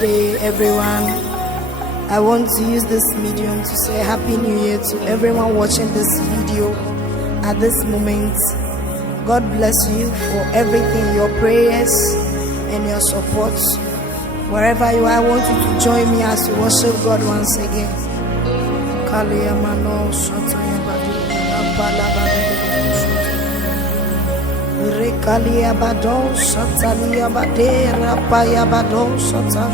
birthday, everyone. I want to use this medium to say Happy New Year to everyone watching this video at this moment. God bless you for everything, your prayers and your support. Wherever you are, I want you to join me as we worship God once again. Rekalia bado satalia badera paya bado sata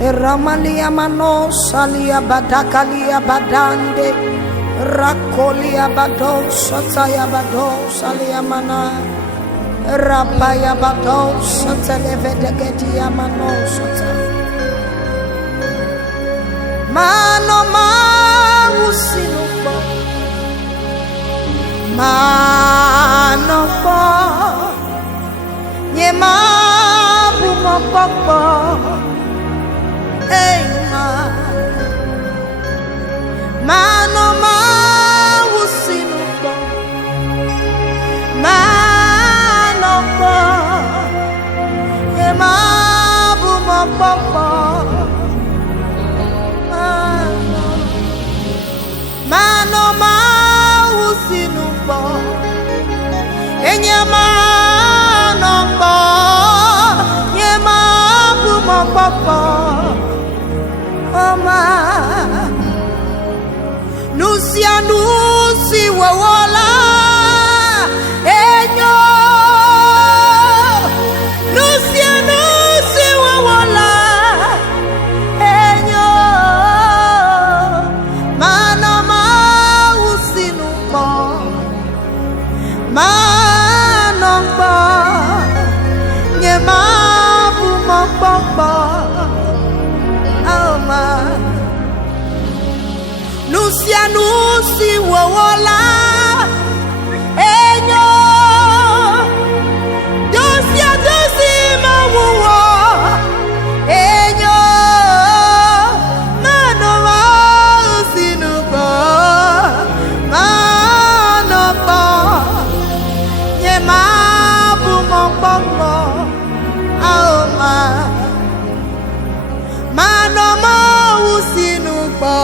Ramalia mano salia badakalia badande Rakolia bado sataya bado salia mana Rapaya bado satale vedegetia mano sata Mano mausinupo Manopo Nyema bumopopo Eima Mano mausinupo Manopo Nyema bumopopo Mano mausinupo Enyama nopo Nyema bumopopo Oma Nusia nusi wawola Enyo Nusia nusi wawola Enyo Mano mausinupo Manompo Nyema bumopopo Alma Nusia nusi wawola Enyo Dosia dosi mawuwo Enyo Mano mausinupo Manopo Nyema bumopopo Alma Mano mausinupo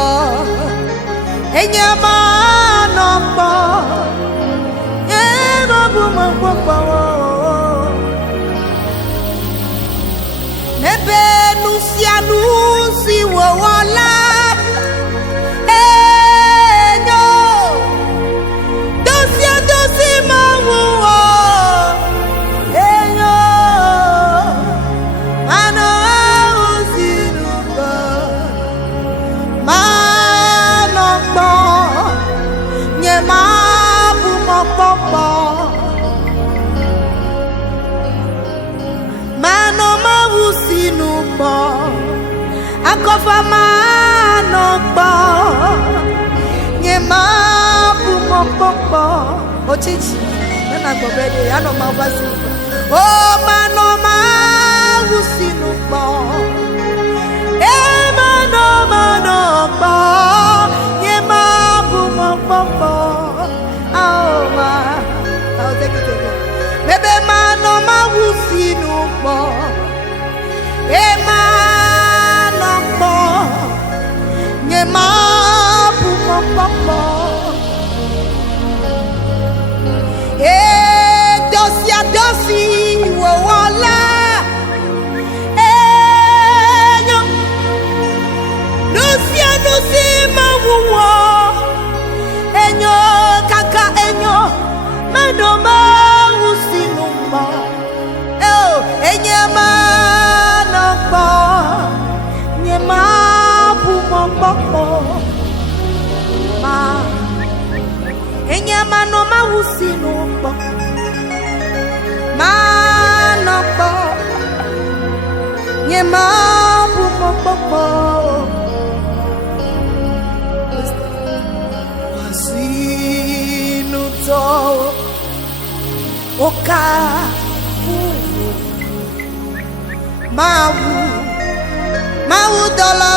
Enyama nopo Nyema bumopopo Nebe nusia nusi wawola Enyo Dosia dosi mawuwo Enyo Mano mausinupo Manopo Nyema bumopopo Mano mausinupo Akofa manopo Nyema bumopopo Ochichi Nana gobede Ano mausinupo Oh mano mausinupo Mano manopo Nyema bumopopo Aoma I'll take it again Bebe mano mausinupo Manopo Nyema bumopopo Dosia dosi wawola Enyo Nusia nusi mawuwo Enyo kaka enyo Mano mausinupo Enyama nopo Nyema bumopopo Ma Enyama no mausinupo Manopo Nyema bumopopo Wasinuto Oka Mau dola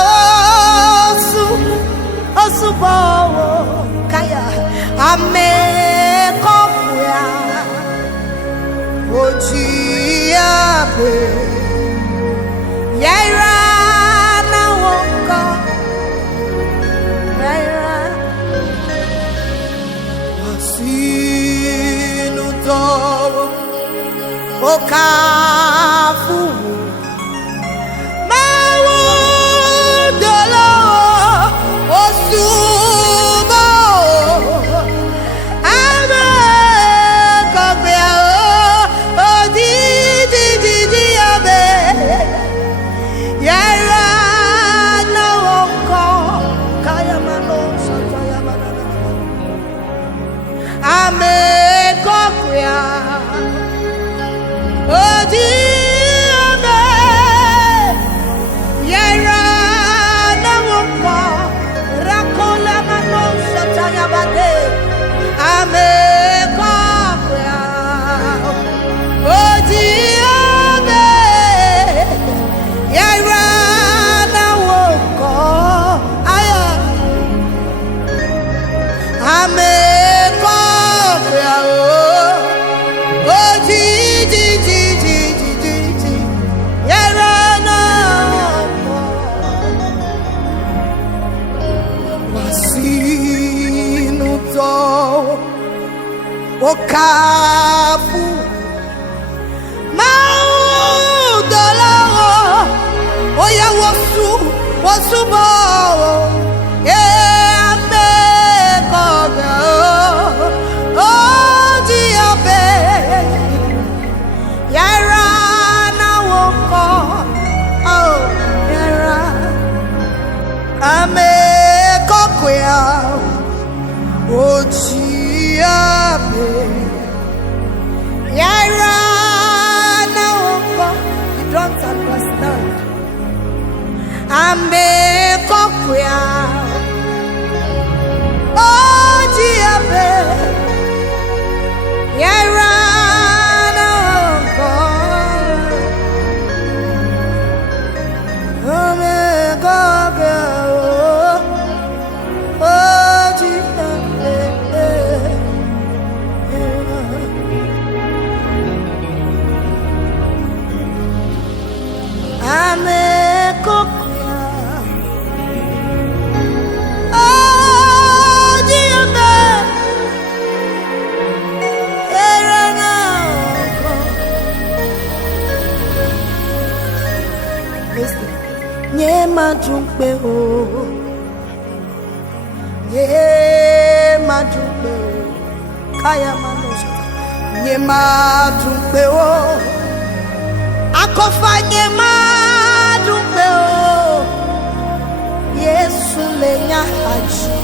osu bawo kaya ame kofuya oji abe yaira Okafu Mawudolo Osubo Ame Kogya Odi Abe Yara na wonko Kayamano Satayamana Ame Kogya Okafu Maudola Oya Wasubo Ame Koga Odi Abe Yara na woko Yara Ame Kokwea Odi Yara now you don't understand. Ame kokwea Oh diabe Yara now Ame kokwea Oh diabe Ame kokwea Oh diabe Era na Listen Nye madumpe o Nye madumpe o Kaya manosha Nye madumpe o Akofa nye madumpe o Yesu lenya haji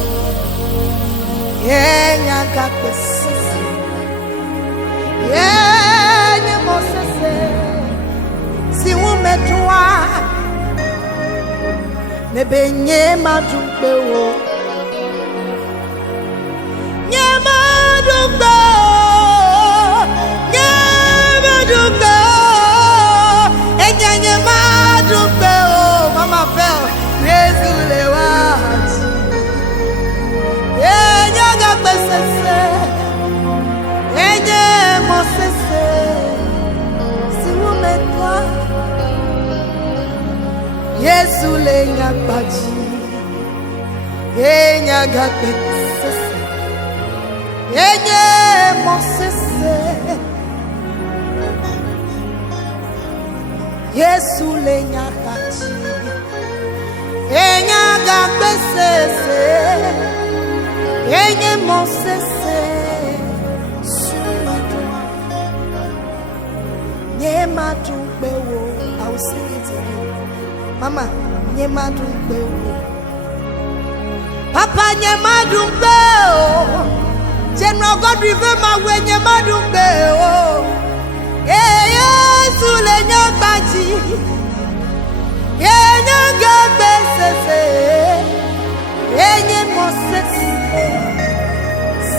Yenya kakesese Yenya mosese Si umetua Nebe nye madumpe o Nye madumpe o Nye madumpe o Enye madumpe o Mama fell Yesu lewati Enye gakbesese Enye mosese Si umetwa Yesu lenya baji Enye gakbesese Enye mosese Yesu lenya kati Enya gakbesese Enye mosese Sumadwa Nye madumpe wo I will sing it again Mama Nye madumpe wo Papa nye madumpe wo General God reveal my way nye madumpe wo Yesu lenya baji Yenya gabesese Yenye mosese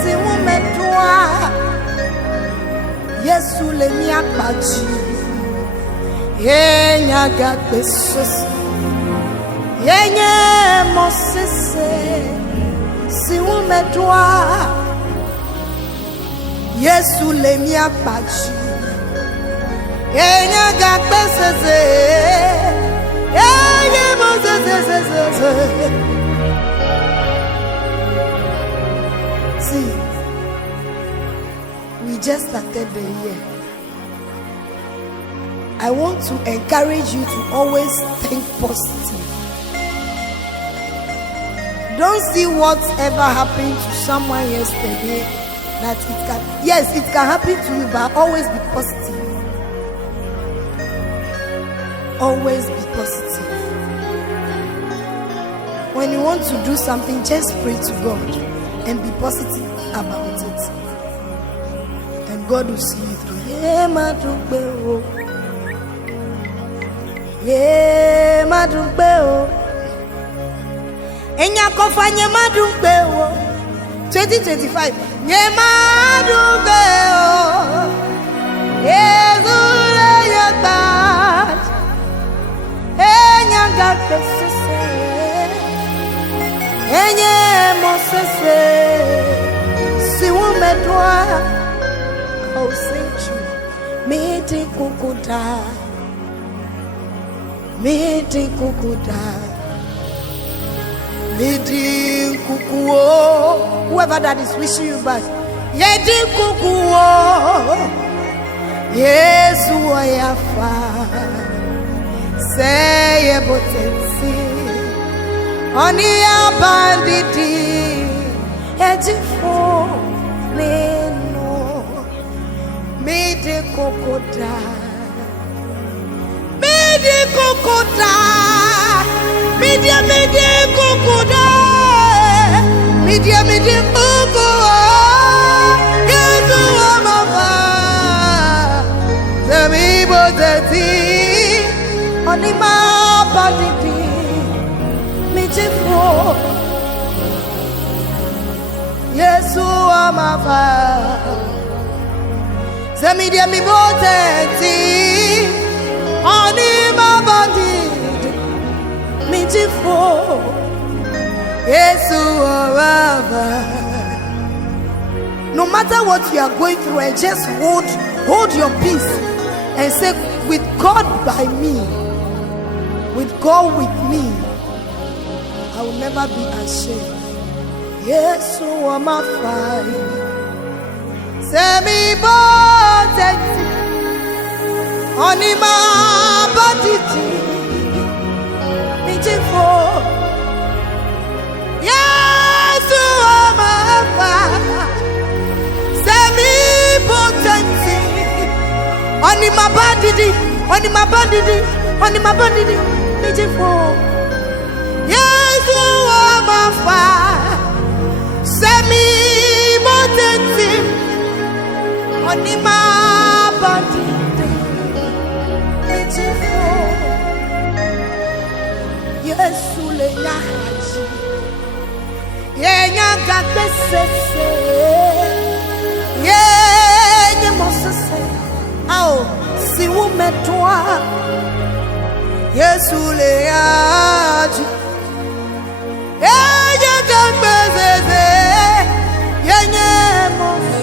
Si umetwa Yesu lenya baji Yenya gabesese Yenye mosese Si umetwa Yesu lenya baji Enya gakbesese Enya mosese See, we just started the year I want to encourage you to always think positive. Don't see whatever happened to someone yesterday that it can, yes, it can happen to you, but always be positive. Always be positive. When you want to do something, just pray to God and be positive about it. And God will see you through. Yeah, yeah, madrugbeo. Enya kofanye madrugbeo. 2025. Yeah, madrugbeo. Yezule yabat. Enya gakesese. Enya mosese. Si umedwa. I'll sing you. Miti kukuta. Miti kukuta, miti kukuo. Whoever that is wishing you back, yeti kukuo. Yesu ayafa, say potensi. Oni abanditi, ejifo neno. Miti kukuta. Midi kukuta, midi kukuta, midi kukuta. Yesu amava, semi bozeti, onima banditi, midi fo. Yesu amava, semi bozeti. Onima bandit, mitifo, Yesu orava. No matter what you are going through, and just hold your peace and say, with God by me, with God with me, I will never be ashamed. Yesu orava, semi bondeti. Onima batiti, mitifo. Yesu amava, semi potenti. Onima batiti, mitifo. Yesu amava, semi potenti. Onima batiti. Yesu le nyaji, ye nyaga besese, ye nyemosese. Ao si umetwa, Yesu le nyaji, ye nyaga besese, ye nyemosese.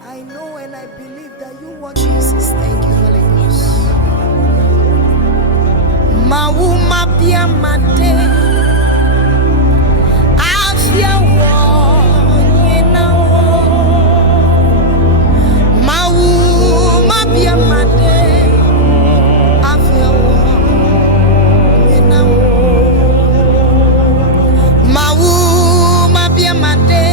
I know and I believe that you want Jesus. Thank you, Holy Ghost. Mauma pia mate, afya wonyena wo. Mauma pia mate, afya wonyena wo. Mauma pia mate.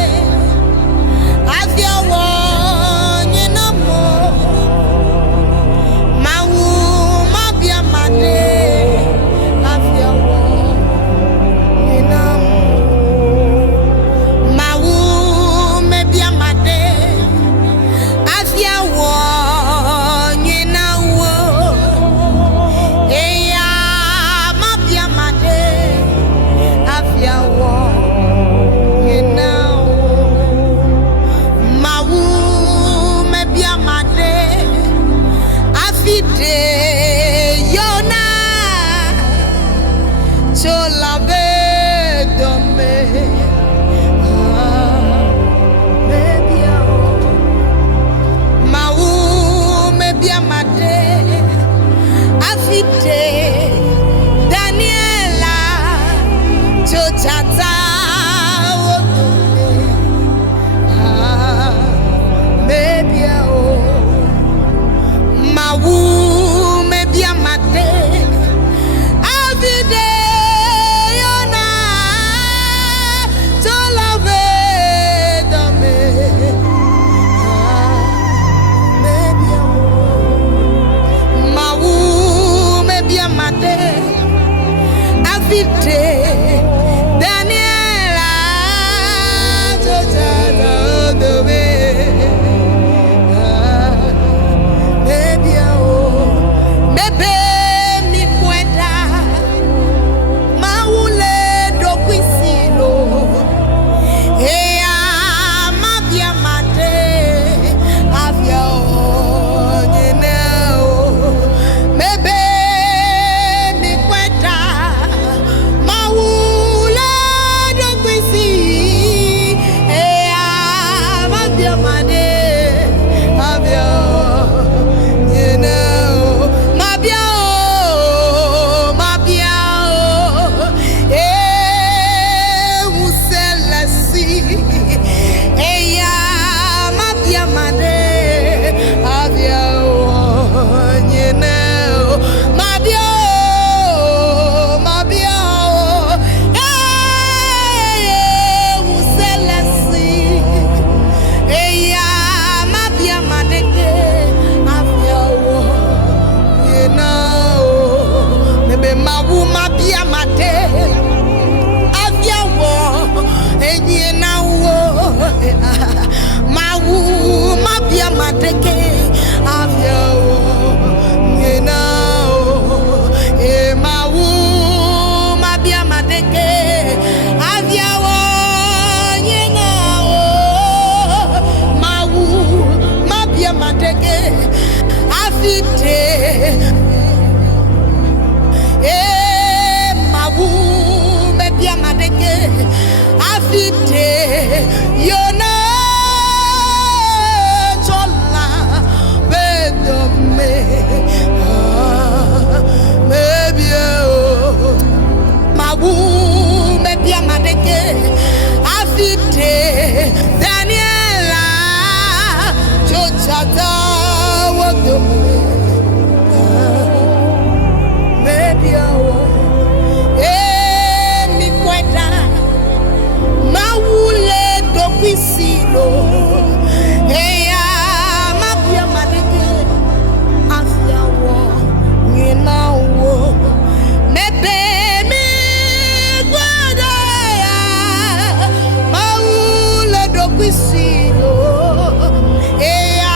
chata wadomu media mi kwenda mawule dopisilo eya mabia manike afya wo nyina wo mebe mi kwenda ya mawule dopisilo eya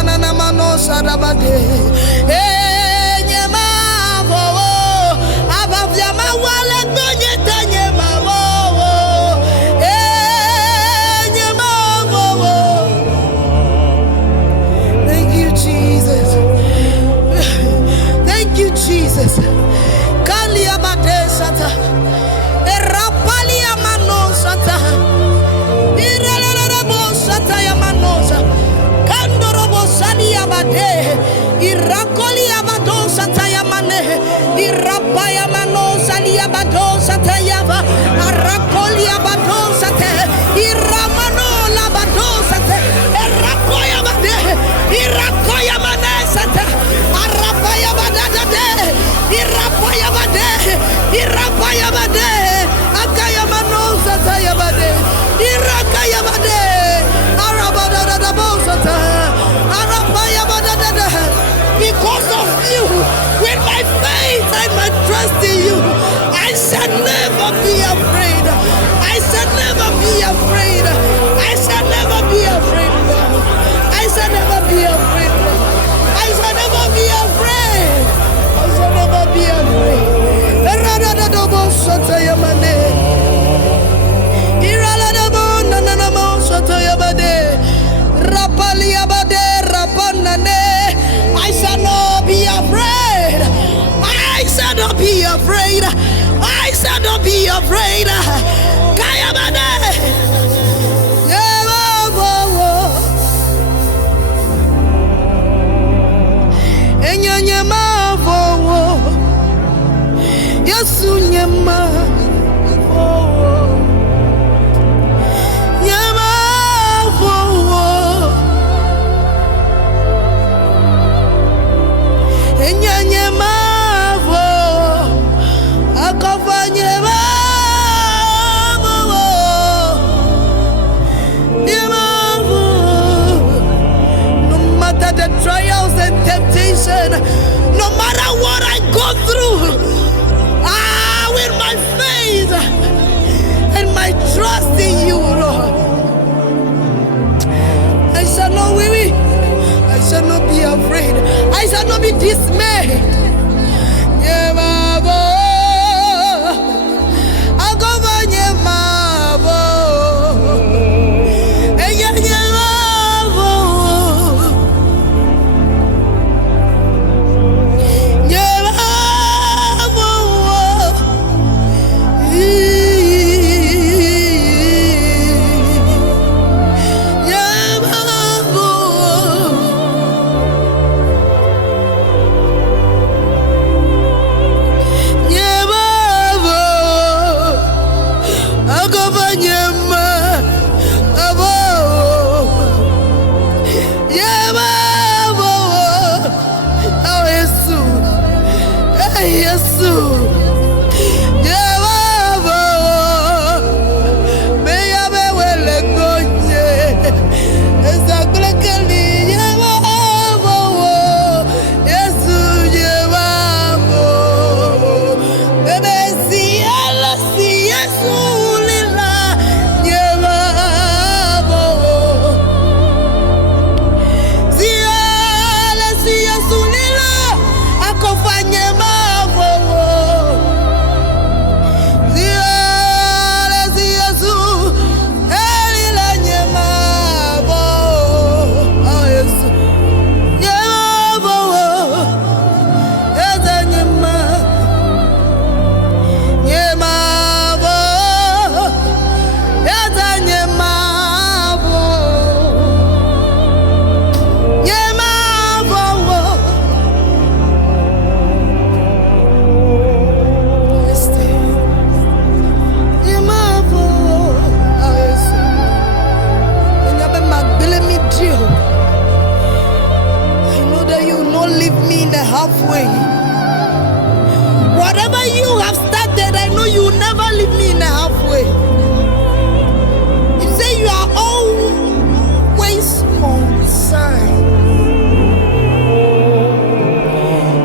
na mano sadabade. Nyema vo abavya mawale donye tanye mawo. Nyema vo. Thank you, Jesus. Thank you, Jesus. Kalia bade sata. Erapalia mano sata. Irakoli abado sataya mane, irapaya mano salia abado satayava, arakoli abado sate, iramano labado sate, erakoya bade, irakoya mane sate, arapaya badade, irapaya bade, akaya mano sataya bade, irakaya bade, arabada da bosata, arapaya badade. Because of you, with my faith and my trust in you, I shall never be afraid. I shall never be afraid. I shall never be afraid. I shall never be afraid. I shall never be afraid. I shall never be afraid. I shall not be afraid. I shall not be afraid. I shall not be afraid. Kayabade. Enyanyama vo. Yasunyama vo. Trials and temptation, no matter what I go through, with my faith and my trust in you, Lord, I shall not weary, I shall not be afraid, I shall not be dismayed. Halfway. Whatever you have started, I know you will never leave me in the halfway. You say you are always on time.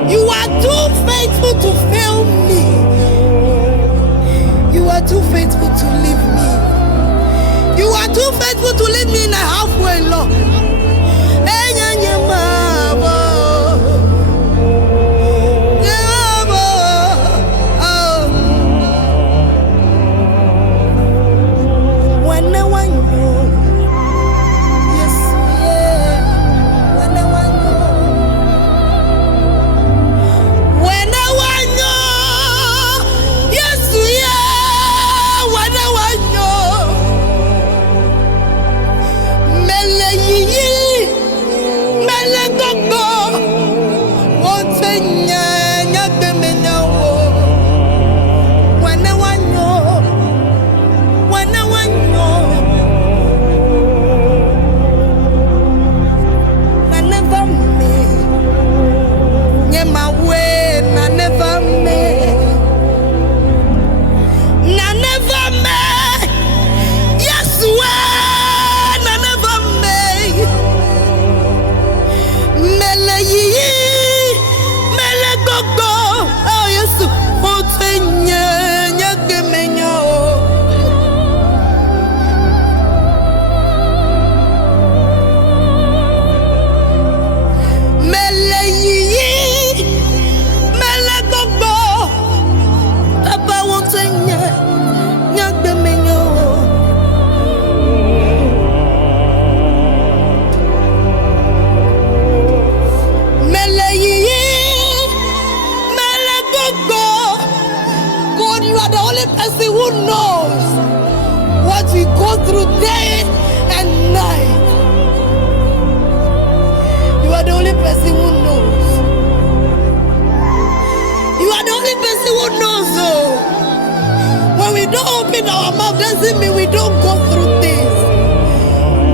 You are too faithful to fail me. You are too faithful to leave me. You are too faithful to leave me in the halfway, Lord. open our mouth doesn't mean we don't go through things.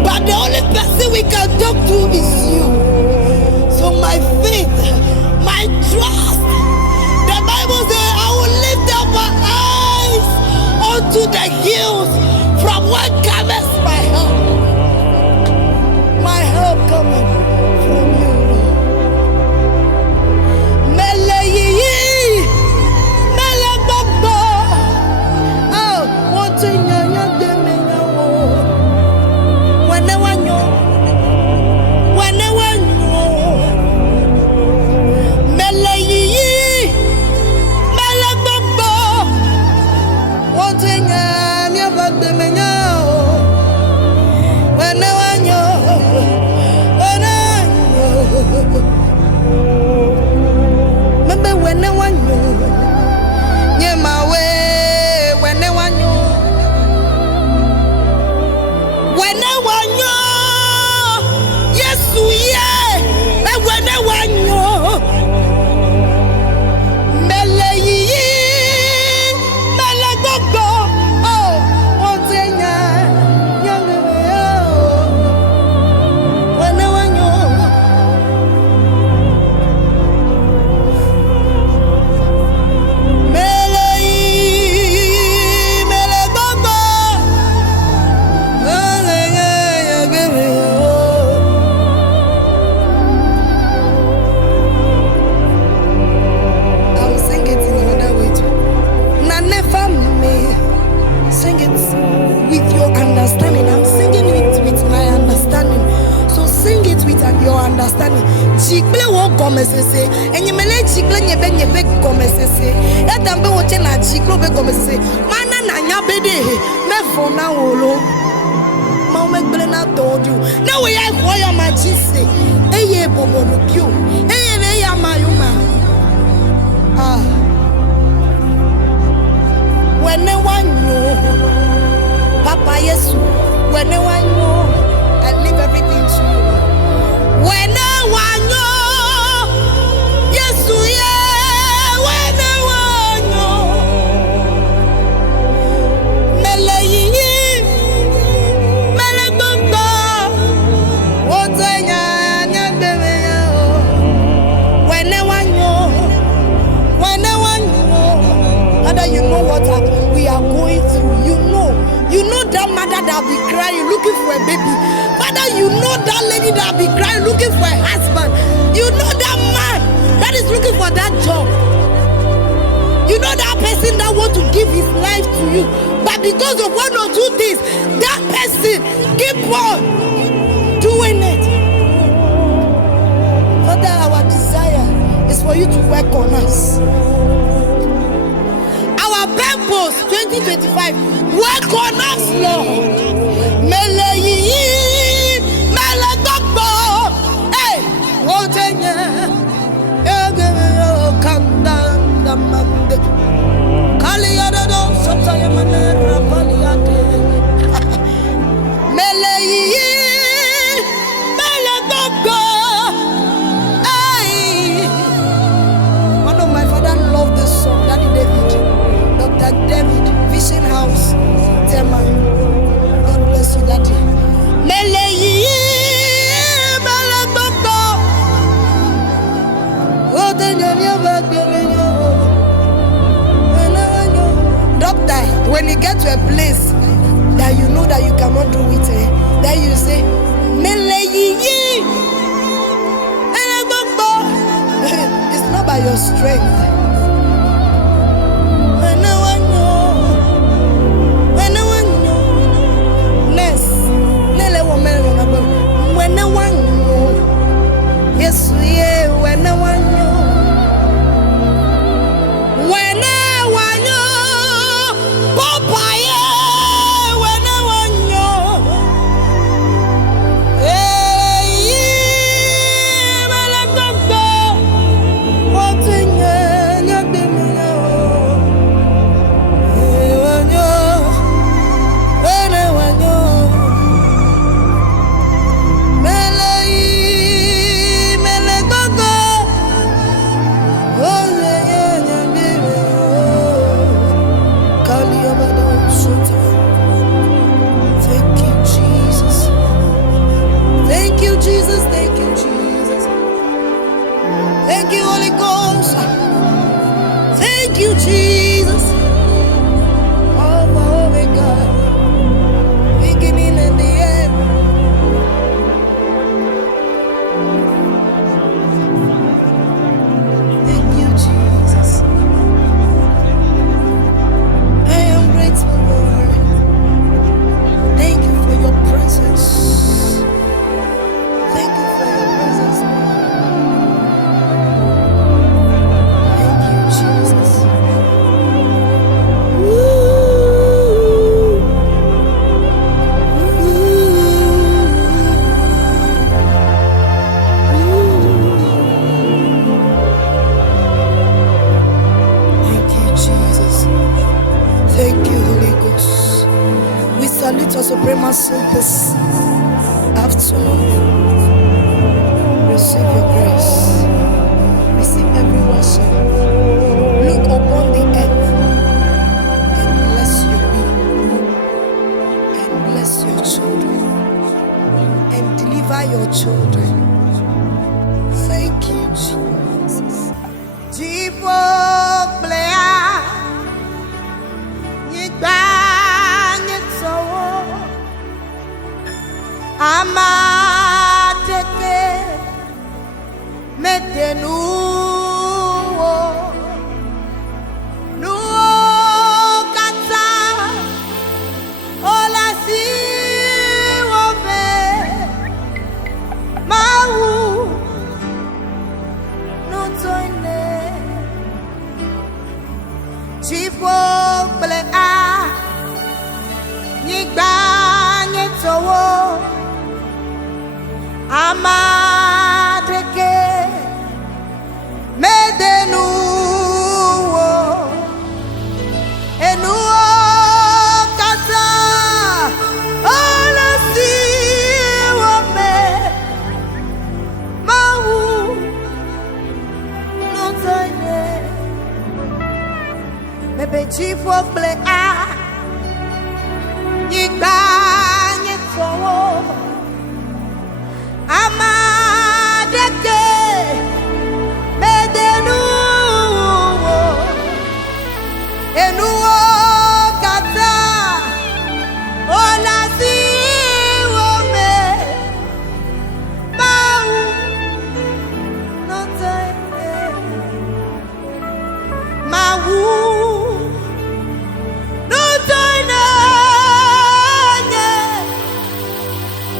But the only person we can talk to is you. So my faith, my trust, the Bible says, I will lift up my eyes unto the hills, from where cometh my help. My help cometh from you. When you get to a place that you know that you cannot do it, then you say, it's not by your strength. Yes, yeah, when I want you. Thank you, Holy Ghost. Thank you, Jesus. Oh my God. Beginning and the end. Thank you, Jesus. I am grateful, Lord. Thank you for your presence. Thank you for your presence, Lord. Thank you, Jesus. Thank you, Jesus. Thank you, Holy Ghost. We salute your supremacy this afternoon. Receive your grace. Receive every worship. Look upon the earth and bless your people and bless your children and deliver your children. Thank you, Jesus. Jibo blea, nyigbanyeto, amateke, medenu, nuo kata, ola si wobe, mau, no toine. Jibo blea, nyigbanyeto, amadeke medenu enuo kata olasi wome mau notane mebe chifo ble a nyigbanyeto amadeke medenu enuo kata olasi wome mau notene mau notene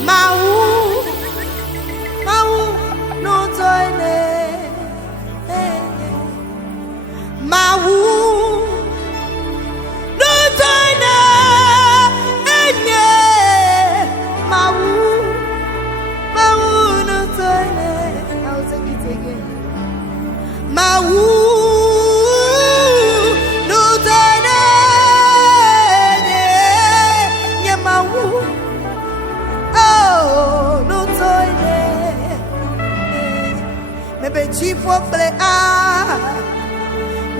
mau no toine mau no toine mau no toine. I'll take it again. Mau no toine mau oh no toine. Maybe chief of the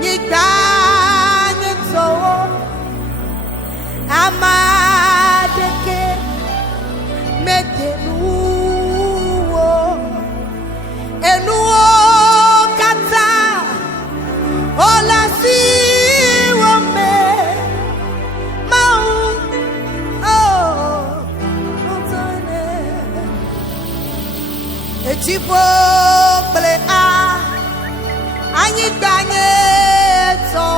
nyigbanyeto, amadeke medenu enuo kata olasi wome mau oh no toine. Chiefo ble anyigbanyeto,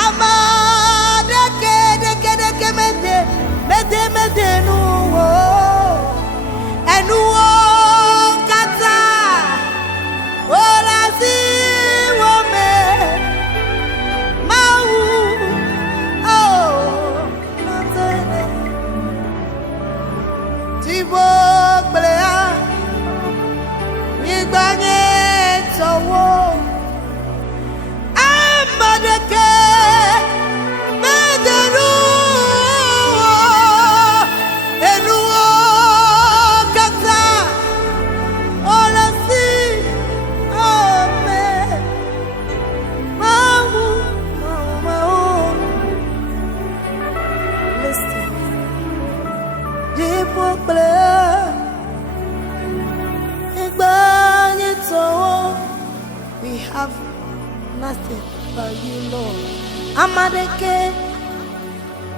amadeke have nothing but you, Lord. Amadeke,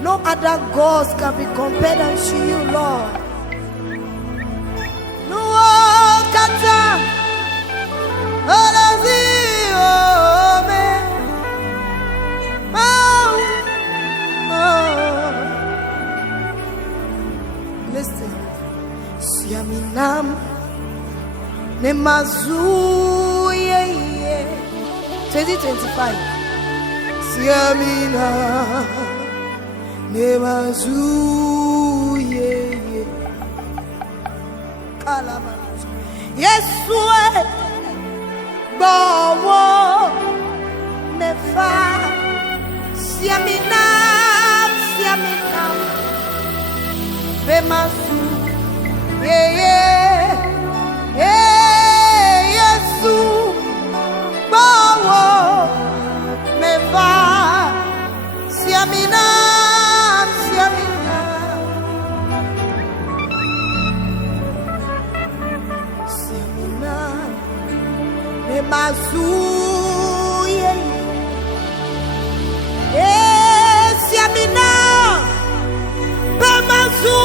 no other gods can be compared unto you, Lord. No kata, listen, siaminam ne mazuye 2025. Siamina ne mazuye kalaba. Yesue bawo mefa siamina bemazu Yesu bawo mefa siamina bemazu siamina bemazu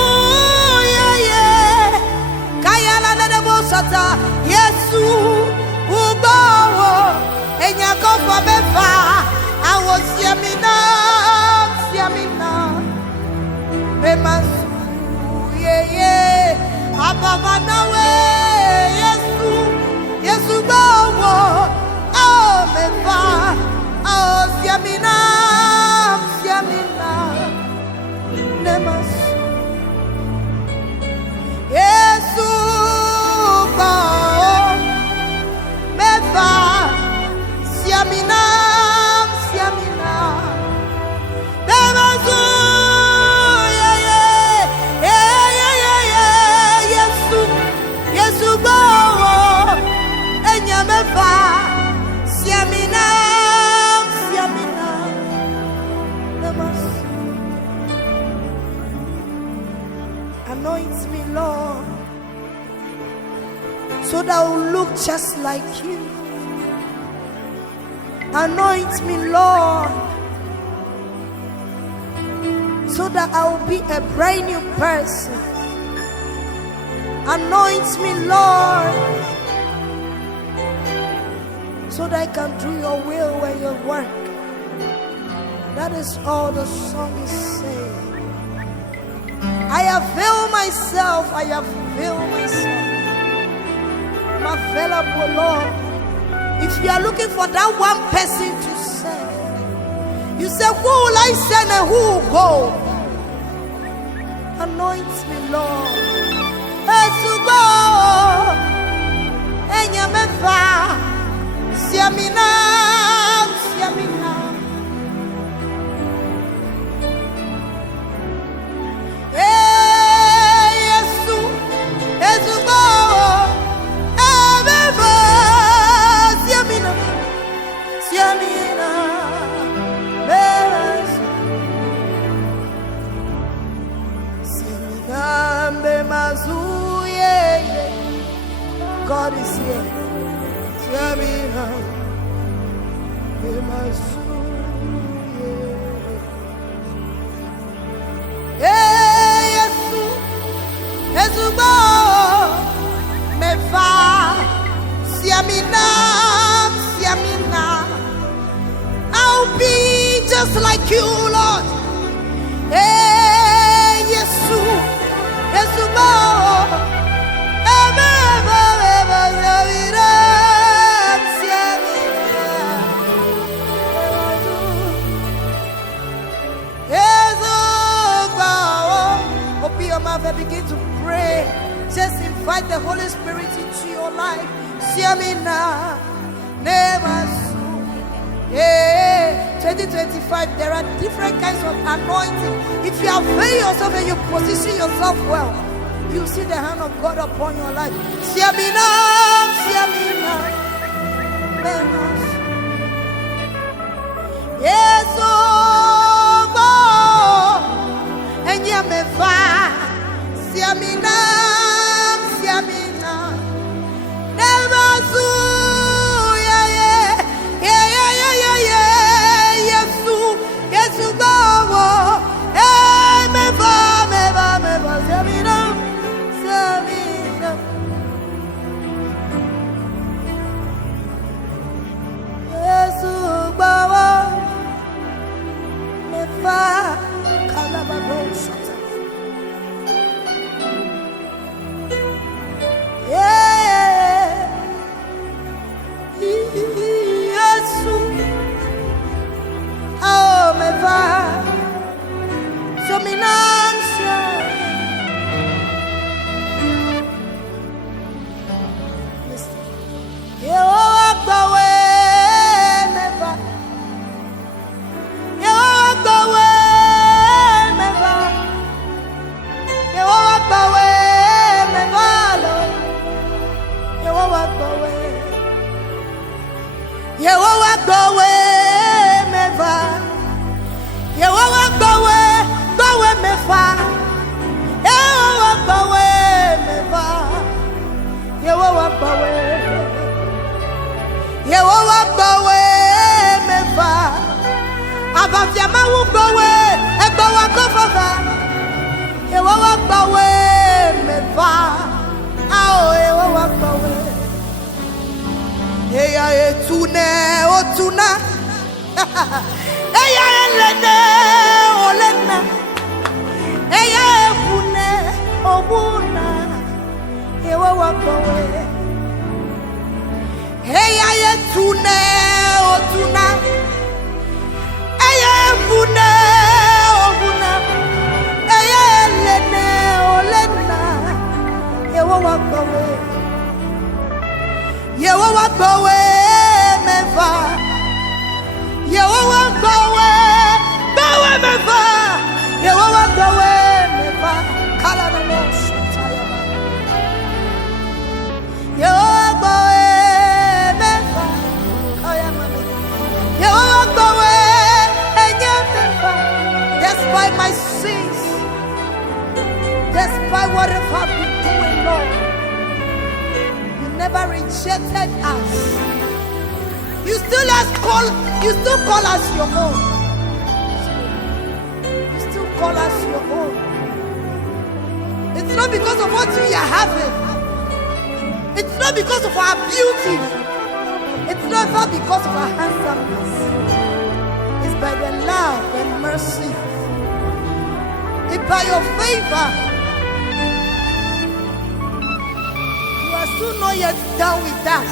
Yesu ubawo enyakofa befa awo siamina bemasu ababa nawe Yesu bawo befa awo siamina nemasu Yesu siamina bemazu Yesu bawo enyamefa siamina bemazu. Anoint me, Lord, so that I will look just like you. Anoint me, Lord, so that I will be a brand new person. Anoint me, Lord, so that I can do your will and your work. That is all the song is saying. I avail myself. I'm available, Lord. If you are looking for that one person to send, you say, who will I send and who will go? Anoint me, Lord. Siamina. God is here. Siamina bemazu Yesu ba mefa siamina I'll be just like you, Lord. Yesu ba begin to pray. Just invite the Holy Spirit into your life. Siamina, never 2025, there are different kinds of anointing. If you avail yourself and you position yourself well, you see the hand of God upon your life. Siamina, yes, and Yamefa. Siamina, never so, gbawe meva. Yehowa gbawe mefa. Yehowa gbawe meva. Yehowa gbawe. Yehowa gbawe meva. Abafia wu gbawe, egbawa kofafa. Yehowa gbawe meva. Ao Yehowa gbawe. Eya etune otuna. Eya elene olena. Eya ebune obuna. Yehowa gbawe. Eya etune otuna. Eya ebune obuna. Eya elene olena. Yehowa gbawe. Yehowa gbawe meva. Yehowa gbawe meva. Yehowa gbawe meva. Kala na no shutaya ba. Yehowa gbawe meva. Kaya mama. Yehowa gbawe enye meva. Despite my sins, despite whatever I've been doing, Lord, never rejected us. You still call us your own. You still call us your own. It's not because of what we are having. It's not because of our beauty. It's not because of our handsomeness. It's by the love and mercy. It's by your favor. Still not yet done with us.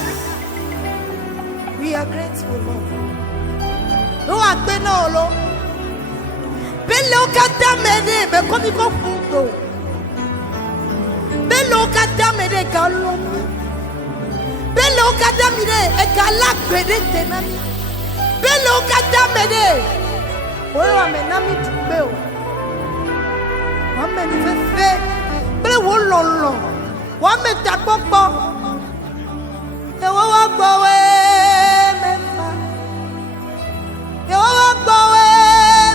We are grateful, Lord. No, I can no, Lord. Bello katamene me komi ko fundo. Bello katamene kalomi. Bello katamene e kalak bede tenami. Bello katamene. Oyo amenami tubeo. Ameni fefe. Bele wo lolo. One make that bumper. Yehowa gbawe mefa. Yehowa gbawe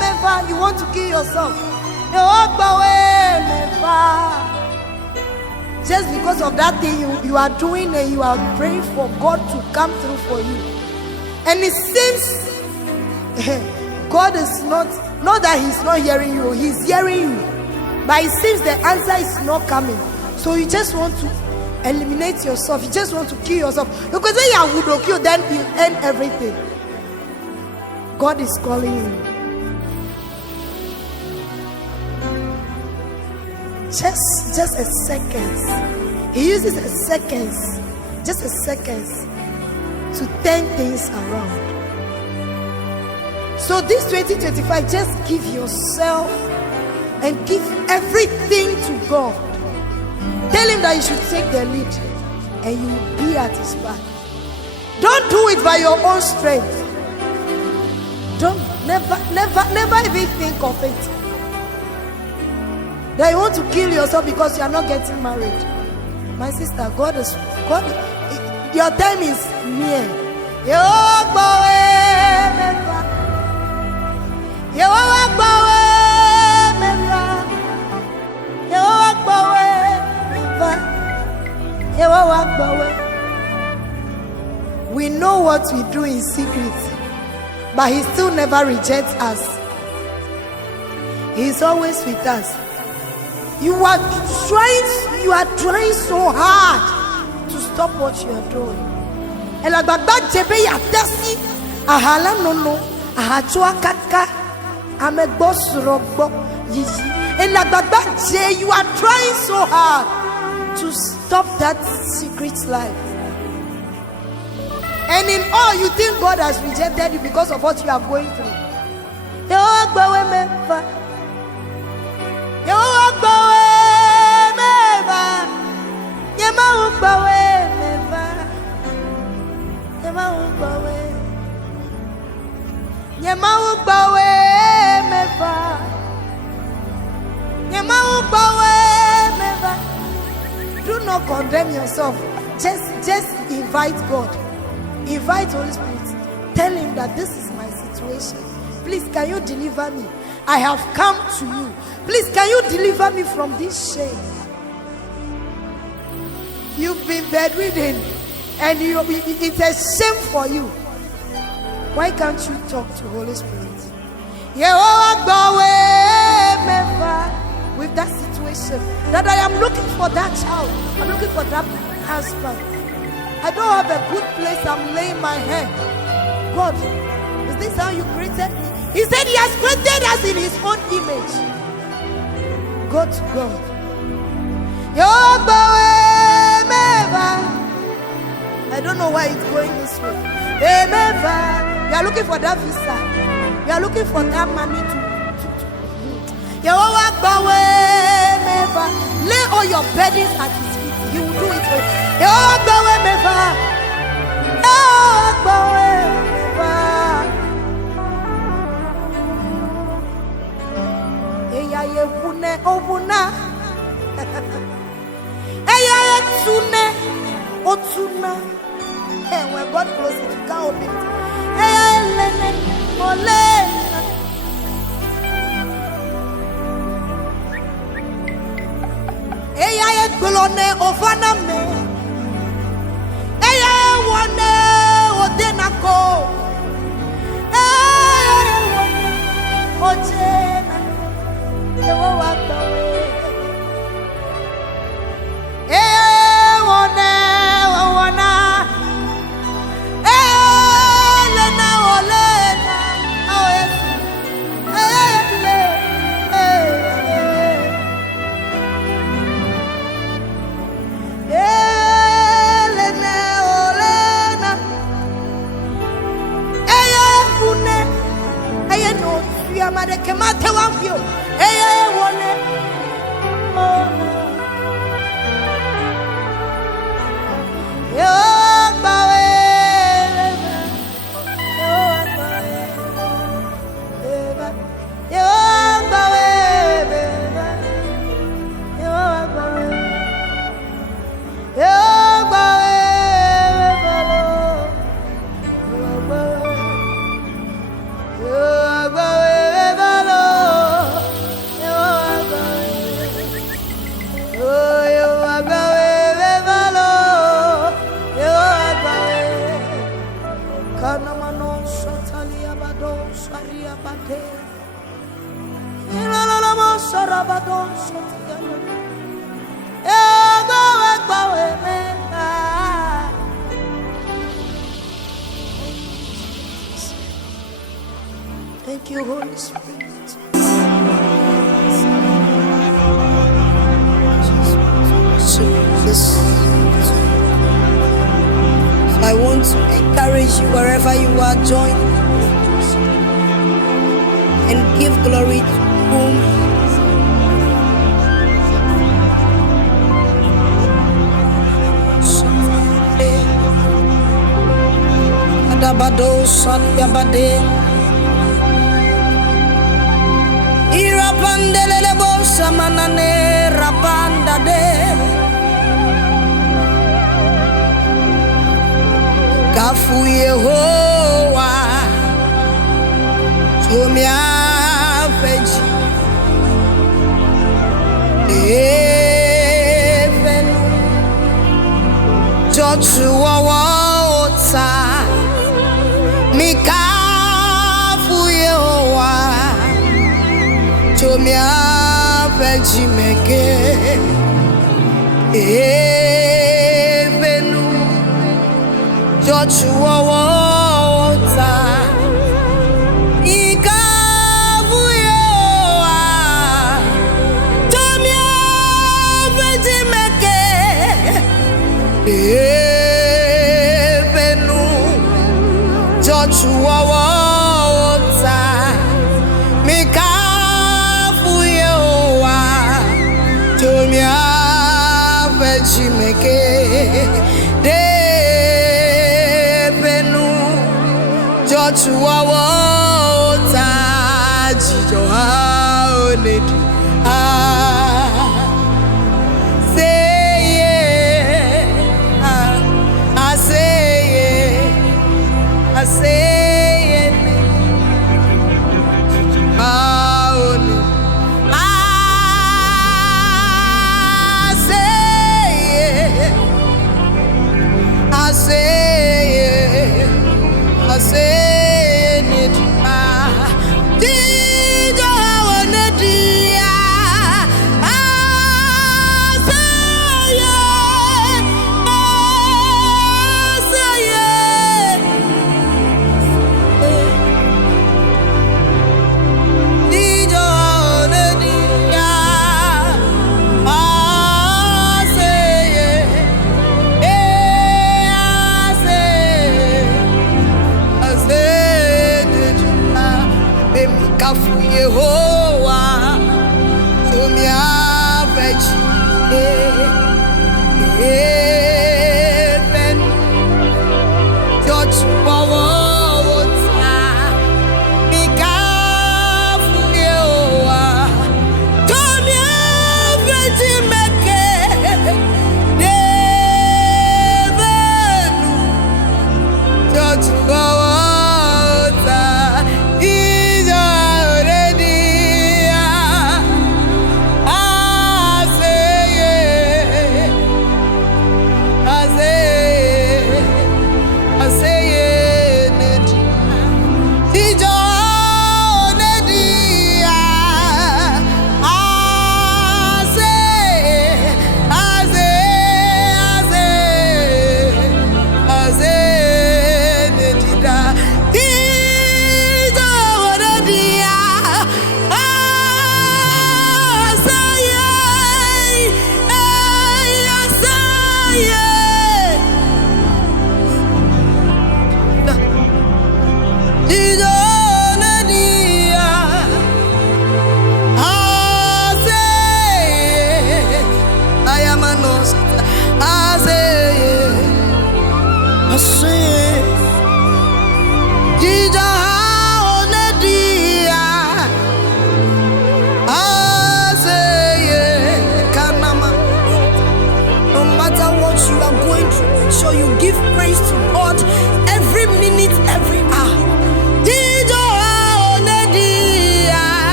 mefa. You want to kill yourself. Yehowa gbawe mefa. Just because of that thing you are doing and you are praying for God to come through for you. And it seems God is not that He's not hearing you. He's hearing you. But it seems the answer is not coming. So you just want to eliminate yourself. You just want to kill yourself. Because then you would kill, then you end everything. God is calling you. Just a second. He uses a second. Just a second to turn things around. So this 2025, just give yourself and give everything to God. Tell Him that you should take the lead and you will be at His back. Don't do it by your own strength. Never even think of it. That you want to kill yourself because you are not getting married. My sister, God, your time is near. Yehowa gbawe meva. Yehowa gbawe meva. Yehowa gbawe meva. Yehowa gbawe. We know what we do in secret, but He still never rejects us. He is always with us. You are trying so hard to stop what you are doing. And like that jebe ya tesi ahala nono ahachwa kaka amegbo surogbo yiyi. And like that you are trying so hard to stop that secret life. And in all, you think God has rejected you because of what you are going through. Yehowa gbawe meva. Yehowa gbawe meva. Yehowa gbawe meva. Yehowa gbawe. Yehowa gbawe meva. Yehowa gbawe meva. Do not condemn yourself. Just invite God. Invite Holy Spirit. Tell him that this is my situation. Please, can you deliver me? I have come to you. Please, can you deliver me from this shame? You've been bedridden and it's a shame for you. Why can't you talk to Holy Spirit? With that situation, that I am looking for that child, I'm looking for that husband. I don't have a good place. I'm laying my head. God, is this how you created me? He said he has created us in his own image. Go to God. I don't know why it's going this way. You are looking for that visa. You are looking for that money to lay all your burdens at his feet. He will do it for you. And when God closes it, you can't open it. Thank you, Holy Spirit. I want to encourage you wherever you are, join and give glory to whom Adabado Sanyabade Irapandele Bosa Manane Rapanda de Kafu Yehowa Tumia Feji Even Joshua Wota Mikafu Yehowa Tumia Feji Meke Even Joshua Wota Ikavu Yehowa Tumia Feji Meke Even Joshua Wota Mikafu Yehowa Tumia Feji Meke Joshua Wota Jijo Haonid Say yeah I say yeah I say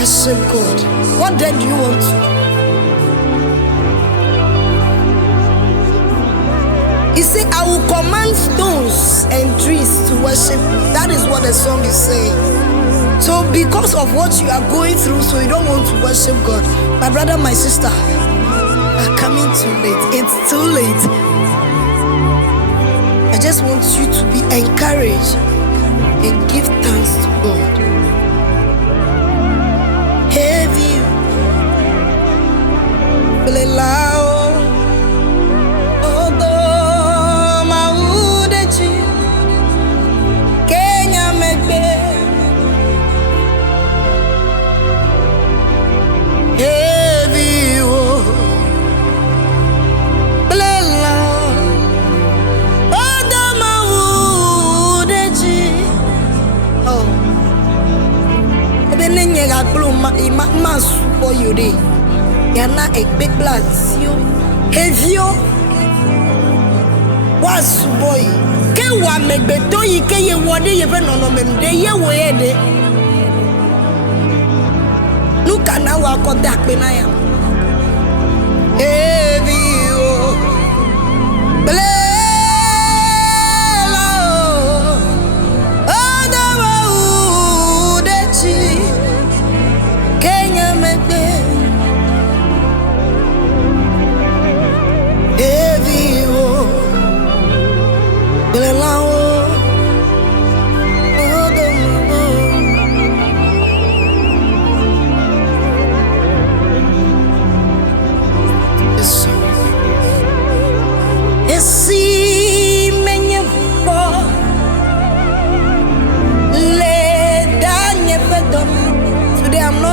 Worship God. What then do you want? He said, I will command stones and trees to worship me. That is what the song is saying. So because of what you are going through, so you don't want to worship God, my brother, my sister, are coming too late. It's too late. I just want you to be encouraged and give thanks to God. Heavy, loud, although before you day. Yana a big blood, you have you was boy. Can one make beto you can you want even on them day you way. Look at now I got that when I am. Heavy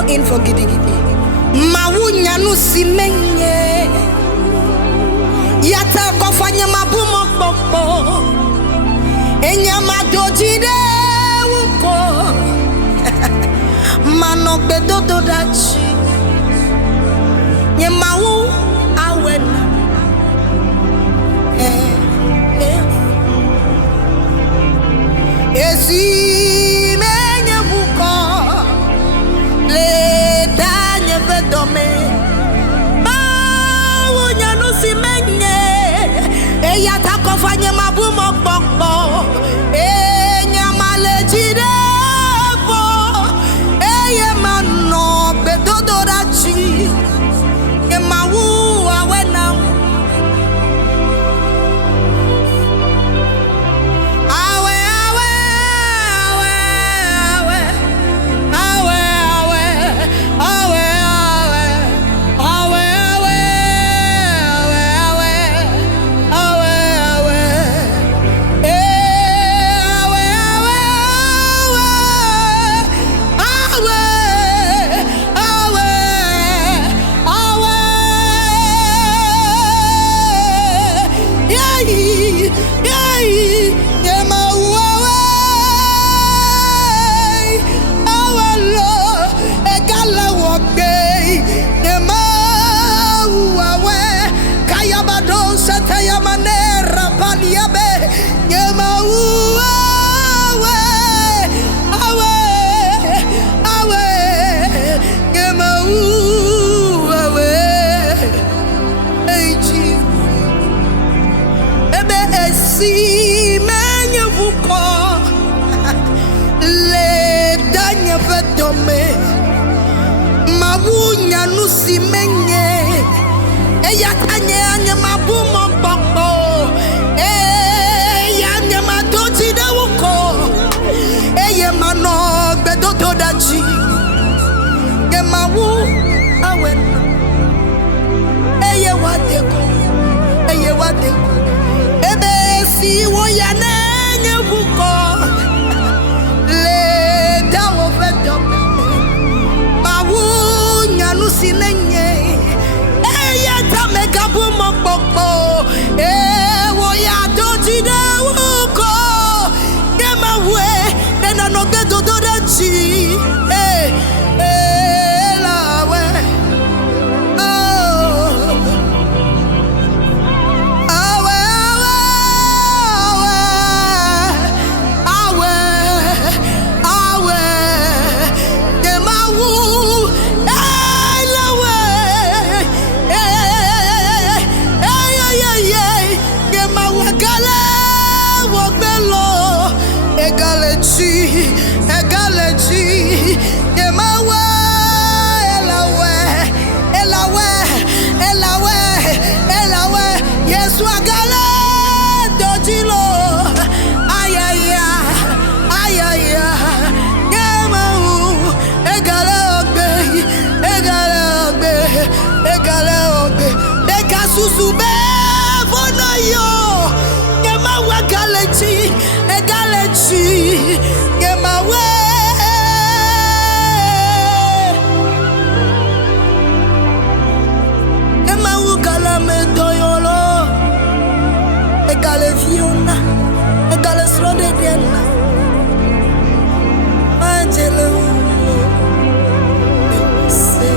in for giddy giddy. Mawunya no simenye. Yata kofanya mabumo popo. Enya madoji de wuko. Manok bedodo dachi. Nye mawu awena. Esi menye wuko. Le danye vedome Mawunya nusi menye Eya takofanye mabumo pokpo Enya malejide po Eye mano bedodorachi Ye mawu awena Mawunya nusi menye Eya kanye anye mabumo pokpo Eya anye madoji de wuko Eye mano bedodo dachi Ye mawu awena Eye wadeko Ebe si woya nenye wuko Le dawo vedome Mawunya nusi menye Eya tameka bumo pokpo Woya doji de wuko Gema we Nena no gedo do dachi La we Susube vono yo Gema wa galechi Gema we Gema wu galame doyolo Egale fiona Egale srode diena Angelo Se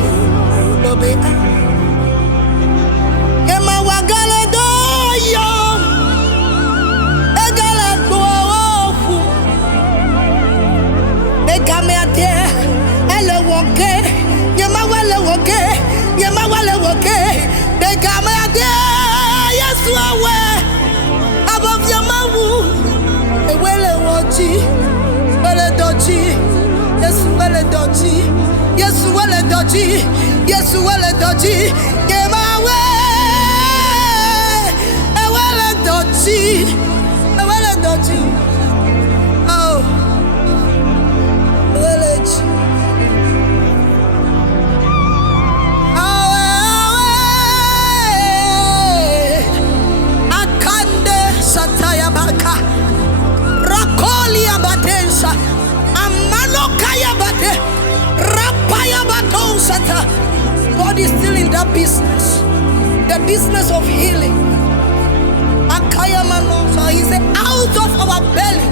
Yes, well a dodgy. Yes, well a dodgy. Yes, well a dodgy. Give away. A well a dodgy. A well a dodgy. Oh. Village. Akande Sataya Baka. Rakolia Badensa. Amanokaya Bade. Rapaya Badonsata. God is still in that business. The business of healing. Akaya Manosa. He said, out of our belly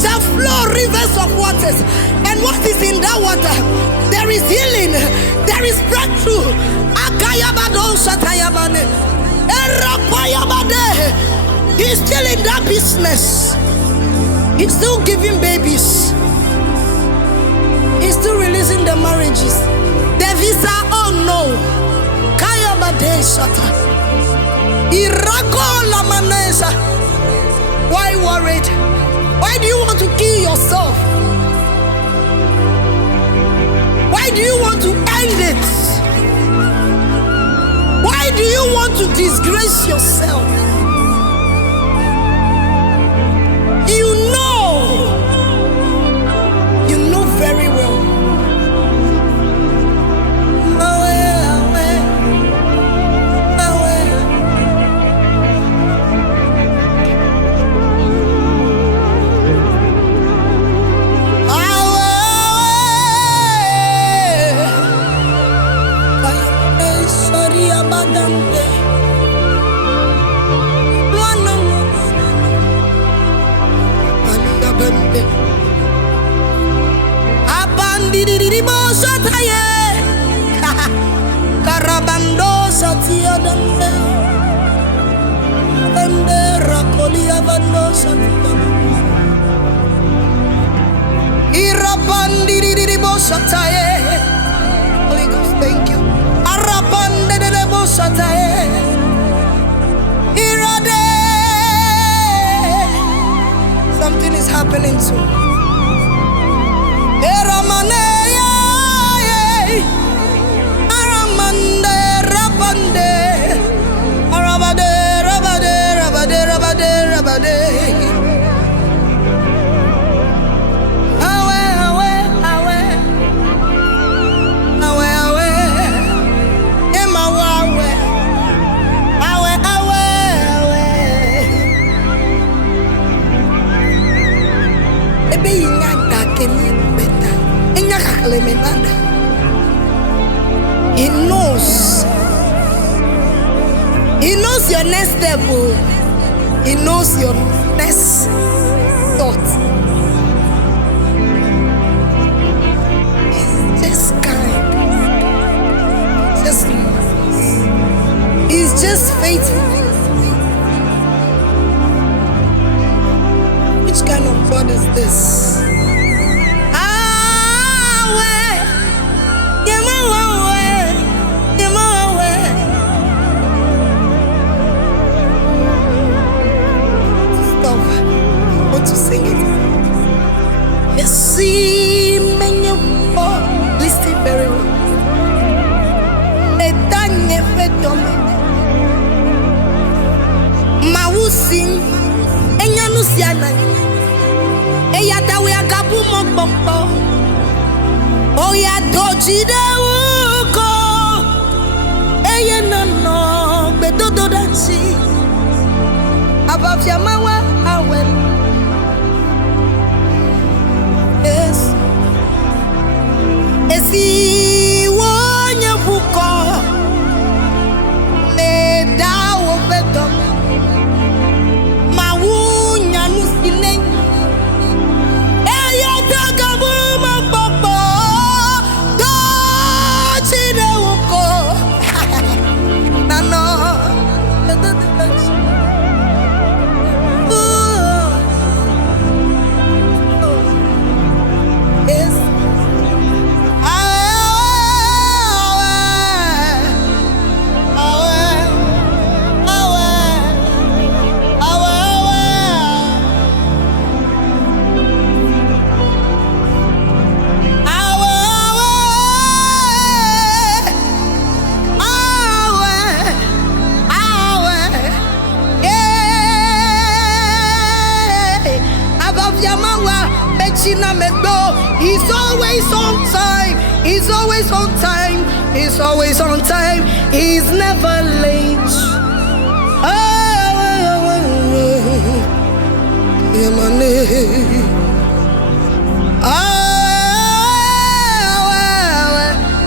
shall flow rivers of waters. And what is in that water? There is healing. There is breakthrough. Akaya Badonsa Tayabane. Rapaya Bade. He's still in that business. He's still giving babies. He's still releasing the marriages. The visa, oh no. Kaya Bade Shata. Irako Lamanesa. Why worried? Why do you want to kill yourself? Why do you want to end it? Why do you want to disgrace yourself? You know very well. Karabando satia dande, dande rakolia bando satia. Irabandi di bosataye. Holy Ghost, thank you. Arabande de bosataye. Irade. Something is happening soon. Eramane. He knows. He knows your next step. He knows your next thought. He's just kind. He's just faithful. Which kind of God is this? To sing it. You see, many listen very well. Letanye fedome. Mawusin, enyanusiana. Eyata we agabu mokpokpo. Oya doji de uko. Eyenano bedodo dansi. Abafia mawa awen. Yes. Esi wonya buko le dawo bedom mawunya nusine eya tagabu mapopo do chide uko nano always on time. He's always on time. He's always on time. He's never late.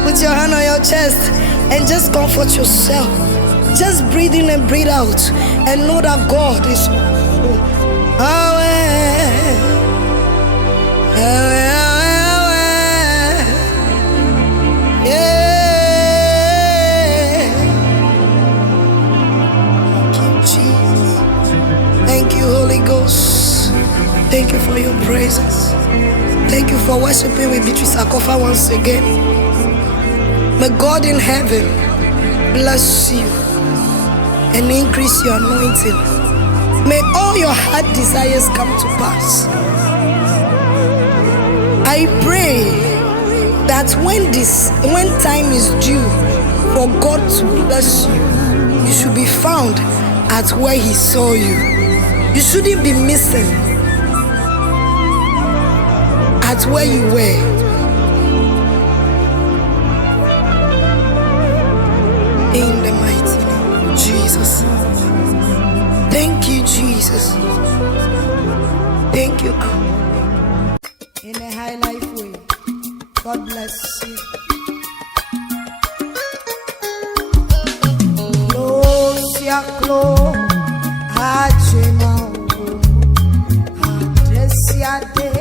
Put your hand on your chest and just comfort yourself. Just breathe in and breathe out and know that God is. Thank you, Holy Ghost. Thank you for your presence. Thank you for worshiping with Beatrice Akofa once again. May God in heaven bless you and increase your anointing. May all your heart desires come to pass. I pray that when time is due for God to bless you, you should be found at where He saw you. You shouldn't be missing at where you were. In the mighty name of Jesus. Thank you, Jesus. Thank you. In a high life way. God bless you. Close your close. Address your day.